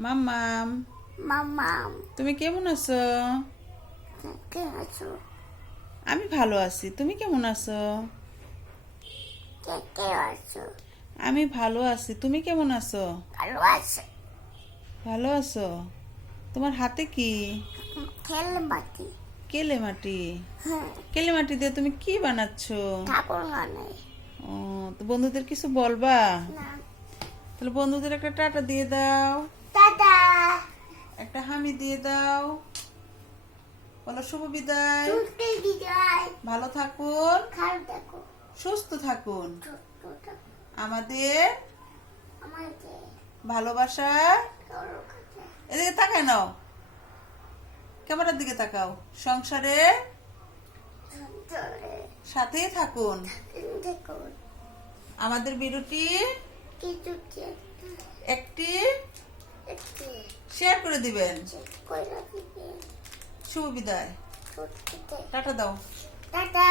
মাম্মাম, মাম্মাম তুমি কেমন আছো? কেমন আছো? আমি ভালো আছি। তুমি কেমন আছো? কে আছো? আমি ভালো আছি। তুমি কেমন আছো? ভালো আছে। ভালো আছো? তোমার হাতে কি? খেলে মাটি। কেলে মাটি। হ্যাঁ, কেলে মাটি দিয়ে তুমি কি বানাচ্ছো? ঠাকুর মানে ও, তো বন্ধুদের কিছু বলবা? না। তাহলে বন্ধুদের একটা টাটা দিয়ে দাও, দাদা একটা হামি দিয়ে দাও, বলো শুভ বিদায়। ছুটে দিদাই ভালো থাকুন, খাল দেখো। সুস্থ থাকুন। ছোটটা আমাদের আমাকে ভালোবাসা। তোর কাছে এদিকে তাকায় নাও, ক্যামেরার দিকে তাকাও। সংসারে ধরে সাথেই থাকুন। দেখো আমাদের বিরতি কিছু একটি একটু শেয়ার করে দিবেন। কইরা দিবে শুভ বিদায়, ছোটতে টাটা দাও। দাদা